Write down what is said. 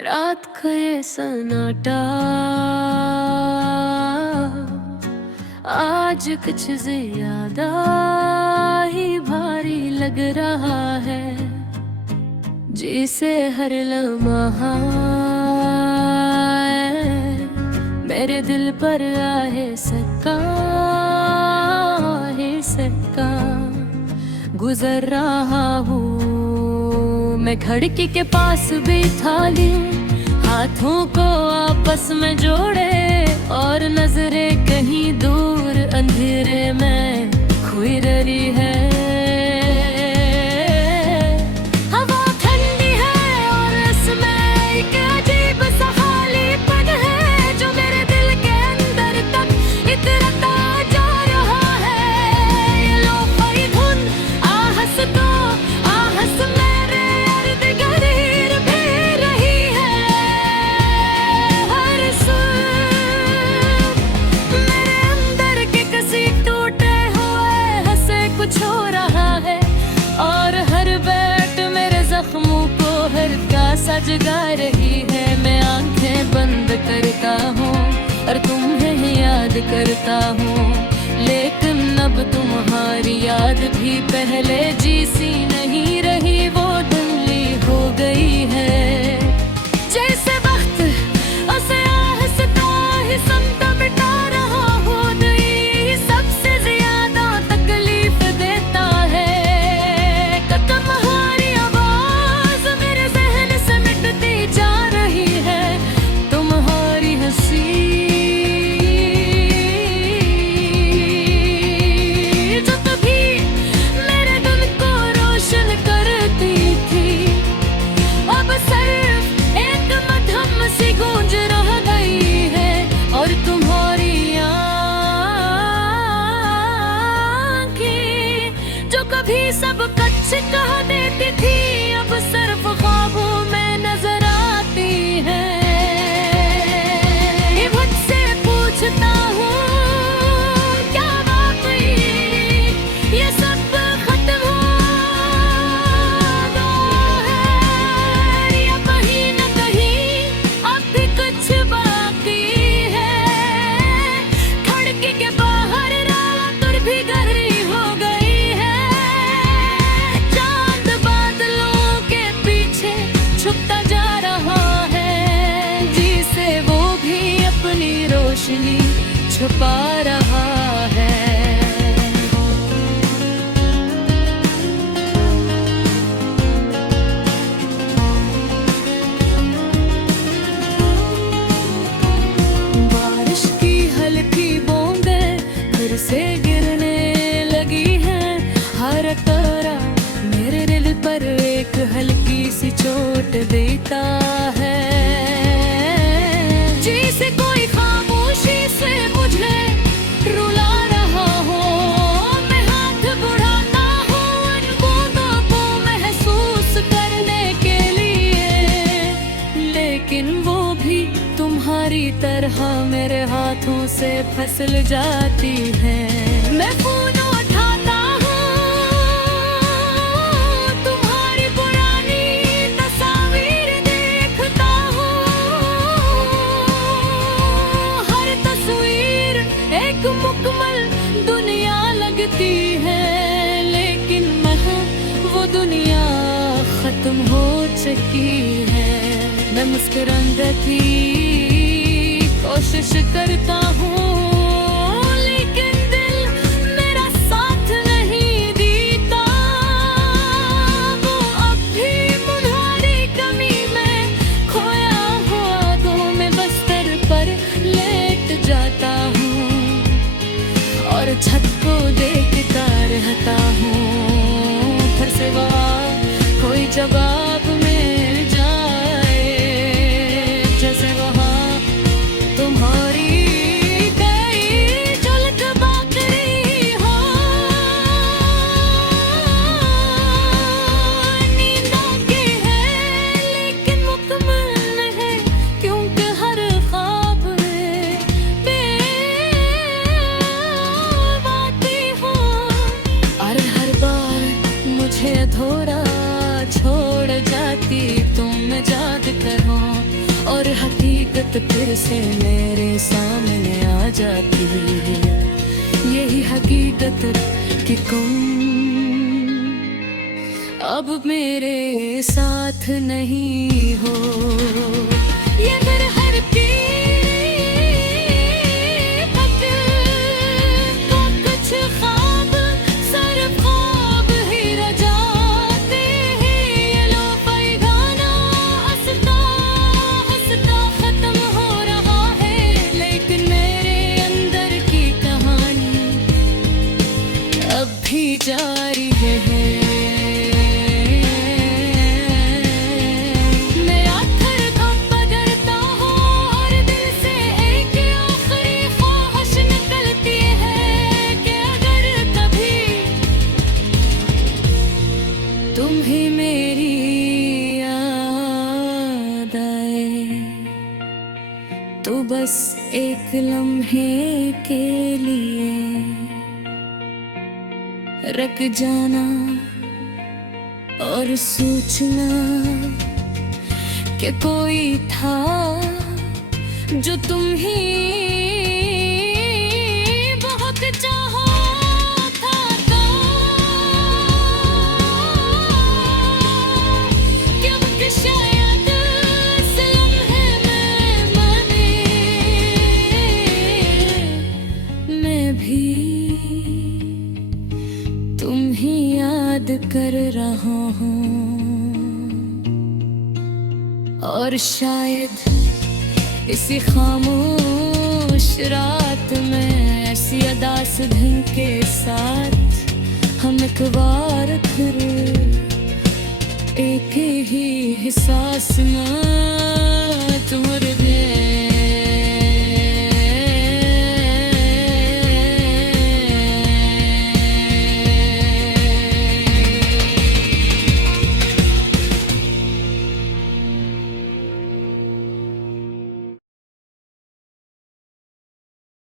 रात का ये सन्नाटा आज कुछ ज्यादा ही भारी लग रहा है। जिसे हर लम्हा मेरे दिल पर आहे सका गुजर रहा हूँ। मैं खिड़की के पास बैठा ली, हाथों को आपस में जोड़े और नजरें कहीं दूर अंधेरे में खोई रही है। हवा ठंडी है और इसमें एक अजीब सा खालीपन है जो मेरे दिल के अंदर तक इतरता जा रहा है। ये लो-फाई धुन आहस तो आहस मेरे अर्द गिर्द फिर रही है। हर सुर मेरे अंदर के किसी टूटे हुए हंसे कुछ हो रहा है और हर बैठ मेरे जख्मों को हल्का सा जगा रही है। मैं आंखें बंद करता हूँ और तुम्हें याद करता हूँ, लेकिन अब तुम्हारी याद भी पहले जैसी नहीं रही, वो धुंधली हो गई है। जैसे वक्त उसे आहिस्ता आहिस्ता मिटा रहा हो, दिल सबसे ज्यादा तकलीफ देता है। तुम्हारी आवाज मेरे जहन से मिटती जा रही है, तुम्हारी हंसी जो तभी मेरे दिल को रोशन करती थी, अब सिर्फ एक मध्यम सी गूंज रह गई है। और तुम्हारी आँखें जो कभी सब कुछ कह देती थी, अब सिर्फ ख्वाबों में नजर आती है। ये मुझसे पूछता हूँ क्या वाकई ये सब खत्म हो गया है, या कहीं न कहीं अब भी कुछ बाकी है। खिड़की के बाहर रात और भी गहरी हो गई है, चांद बादलों के पीछे छुपता जा रहा है, जिसे वो भी अपनी रोशनी छुपा रहा है। बारिश की हल्की बूंदें फिर से गिरने लगी हैं, हर तारा मेरे दिल पर एक हल्की सी चोट देता है। जैसे कोई खामोशी से मुझे रुला रहा हो, मैं हाथ बढ़ाता हूँ उन बूंदों को महसूस करने के लिए, लेकिन वो भी तुम्हारी तरह मेरे हाथों से फिसल जाती है। मैं फोन उठाता हूँ, तुम्हारी पुरानी तस्वीर देखता हूँ, हर तस्वीर एक मुकम्मल दुनिया लगती है, लेकिन वो दुनिया खत्म हो चुकी है। मैं मुस्कुराने की कोशिश करता हूँ, लेकिन दिल मेरा साथ नहीं देता। वो अब भी मुन्हारी कमी में खोया हुआ दो मैं बस्तर पर लेट जाता हूँ और छत को देखता रहता हूँ। फिर से वहाँ कोई जवाब मिल जाए, जैसे वहाँ तुम्हारी गई झलक बाकरी हो। नींद आती है लेकिन मुकम्मल है, क्योंकि हर ख्वाब में बेबाती हो और हर बार मुझे अधूरा छोड़ और हकीकत फिर से मेरे सामने आ जाती है। यही हकीकत कि तुम अब मेरे साथ नहीं हो। ये मेरे हर जारी है। मेरा थर कब बदलता हो और दिल से एक आखिरी ख्वाहिश निकलती है कि अगर कभी तुम्हें मेरी याद आए तो बस एक लम्हे के लिए रख जाना और सोचना कि कोई था जो तुम ही बहुत चाहा था। क्योंकि शायद इस लम्हे में मैं भी तुम्हें याद कर रहा हूँ। और शायद इसी खामोश रात में ऐसी अदा से धुन के साथ हम एक बार फिर एक ही एहसास में